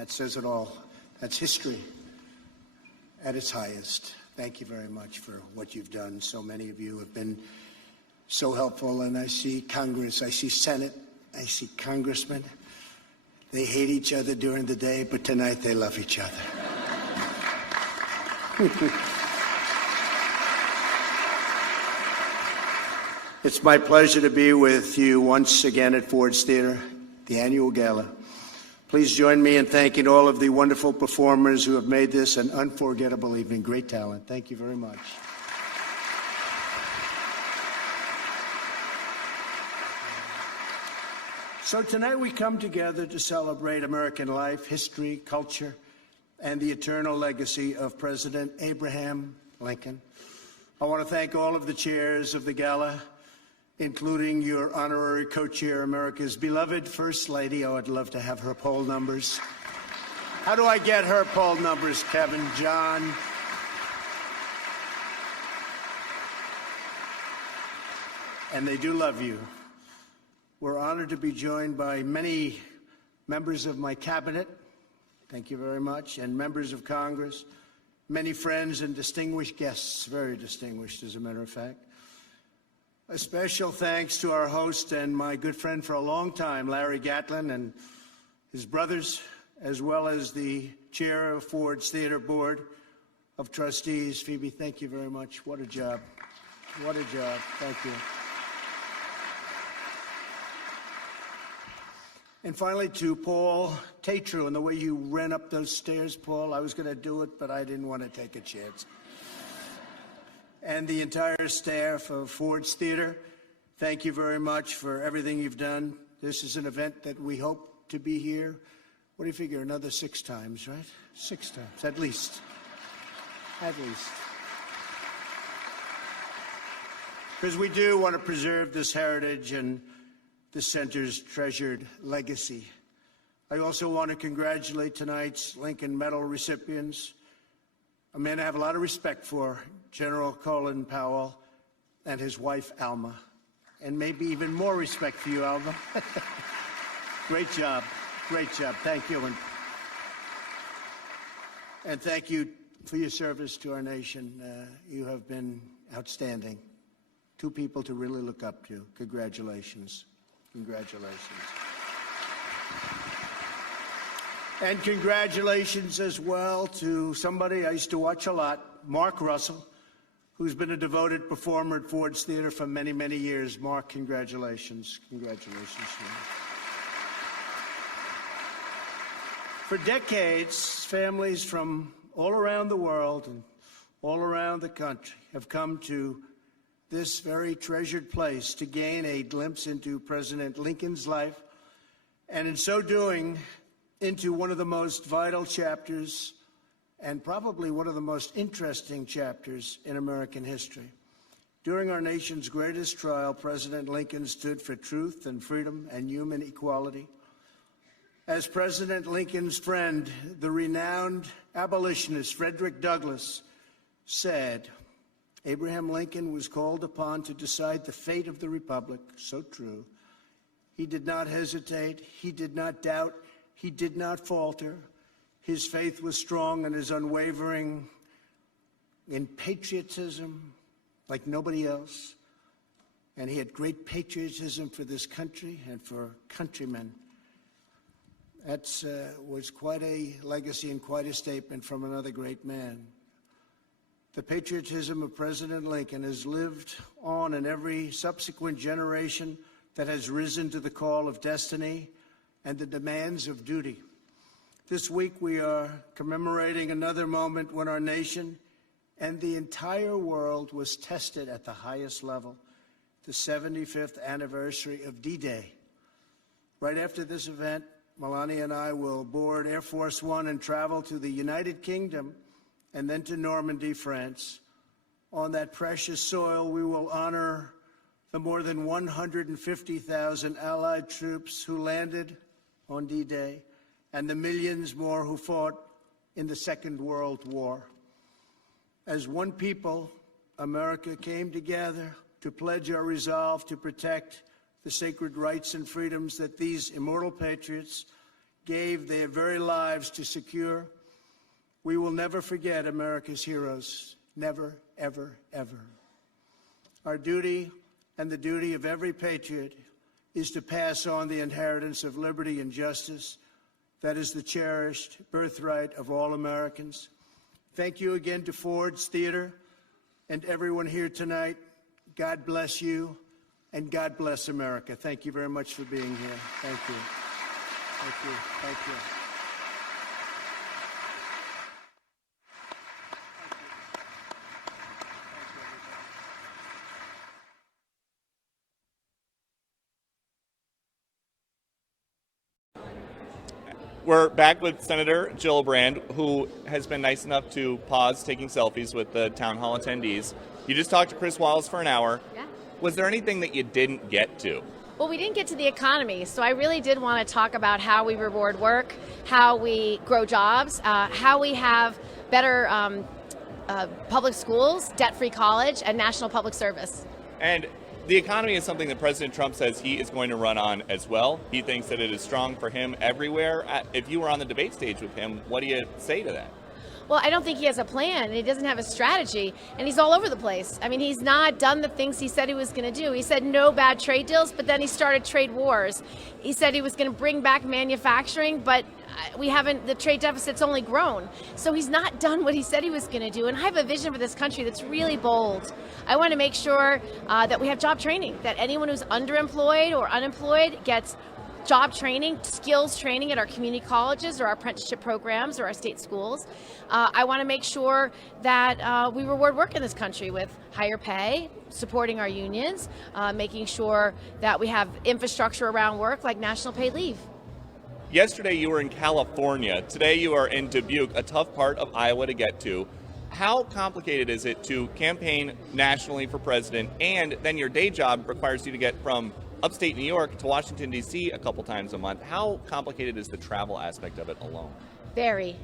That says it all. That's history at its highest. Thank you very much for what you've done. So many of you have been so helpful, and I see Congress, I see Senate, I see congressmen. They hate each other during the day, but tonight they love each other. It's my pleasure to be with you once again at Ford's Theater, the annual gala. Please join me in thanking all of the wonderful performers who have made this an unforgettable evening. Great talent. Thank you very much. So tonight we come together to celebrate American life, history, culture, and the eternal legacy of President Abraham Lincoln. I want to thank all of the chairs of the gala, including your honorary co-chair, America's beloved First Lady. Oh, I'd love to have her poll numbers. How do I get her poll numbers, Kevin, John? And they do love you. We're honored to be joined by many members of my cabinet, thank you very much, and members of Congress, many friends and distinguished guests, very distinguished as a matter of fact. A special thanks to our host and my good friend for a long time, Larry Gatlin, and his brothers, as well as the chair of Ford's Theater Board of Trustees. Phoebe, thank you very much. What a job. What a job. Thank you. And finally, to Paul Tatru, and the way you ran up those stairs, Paul, I was going to do it, but I didn't want to take a chance. And the entire staff of Ford's Theater, thank you very much for everything you've done. This is an event that we hope to be here, what do you figure, another 6 times, right? 6 times, at least. At least. Because we do want to preserve this heritage and the center's treasured legacy. I also want to congratulate tonight's Lincoln Medal recipients, a man I have a lot of respect for, General Colin Powell and his wife, Alma. And maybe even more respect for you, Alma. Great job. Great job. Thank you. And thank you for your service to our nation. You have been outstanding. 2 people to really look up to. Congratulations. Congratulations. And congratulations as well to somebody I used to watch a lot, Mark Russell, who's been a devoted performer at Ford's Theater for many, many years. Mark, congratulations. Congratulations. For decades, families from all around the world and all around the country have come to this very treasured place to gain a glimpse into President Lincoln's life, and in so doing, into one of the most vital chapters and probably one of the most interesting chapters in American history. During our nation's greatest trial, President Lincoln stood for truth and freedom and human equality. As President Lincoln's friend, the renowned abolitionist Frederick Douglass said, Abraham Lincoln was called upon to decide the fate of the Republic. So true. He did not hesitate. He did not doubt. He did not falter. His faith was strong and is unwavering in patriotism like nobody else. And he had great patriotism for this country and for countrymen. That was quite a legacy and quite a statement from another great man. The patriotism of President Lincoln has lived on in every subsequent generation that has risen to the call of destiny and the demands of duty. This week we are commemorating another moment when our nation and the entire world was tested at the highest level, the 75th anniversary of D-Day. Right after this event, Melania and I will board Air Force One and travel to the United Kingdom and then to Normandy, France. On that precious soil, we will honor the more than 150,000 Allied troops who landed on D-Day and the millions more who fought in the Second World War. As one people, America came together to pledge our resolve to protect the sacred rights and freedoms that these immortal patriots gave their very lives to secure. We will never forget America's heroes. Never, ever, ever. Our duty and the duty of every patriot is to pass on the inheritance of liberty and justice that is the cherished birthright of all Americans. Thank you again to Ford's Theater and everyone here tonight. God bless you, and God bless America. Thank you very much for being here. Thank you. Thank you. Thank you. We're back with Senator Gillibrand, who has been nice enough to pause taking selfies with the town hall attendees. You just talked to Chris Wallace for an hour. Yeah. Was there anything that you didn't get to? Well, we didn't get to the economy, so I really did want to talk about how we reward work, how we grow jobs, how we have better public schools, debt-free college, and national public service. And the economy is something that President Trump says he is going to run on as well. He thinks that it is strong for him everywhere. If you were on the debate stage with him, what do you say to that? Well, I don't think he has a plan. He doesn't have a strategy, and he's all over the place. I mean, he's not done the things he said he was going to do. He said no bad trade deals, but then he started trade wars. He said he was going to bring back manufacturing, but we haven't, the trade deficit's only grown. So he's not done what he said he was going to do, and I have a vision for this country that's really bold. I want to make sure that we have job training, that anyone who's underemployed or unemployed gets job training, skills training at our community colleges or our apprenticeship programs or our state schools. I want to make sure that we reward work in this country with higher pay, supporting our unions, making sure that we have infrastructure around work like national paid leave. Yesterday you were in California. Today you are in Dubuque, a tough part of Iowa to get to. How complicated is it to campaign nationally for president, and then your day job requires you to get from upstate New York to Washington, D.C. a couple times a month? How complicated is the travel aspect of it alone? Very,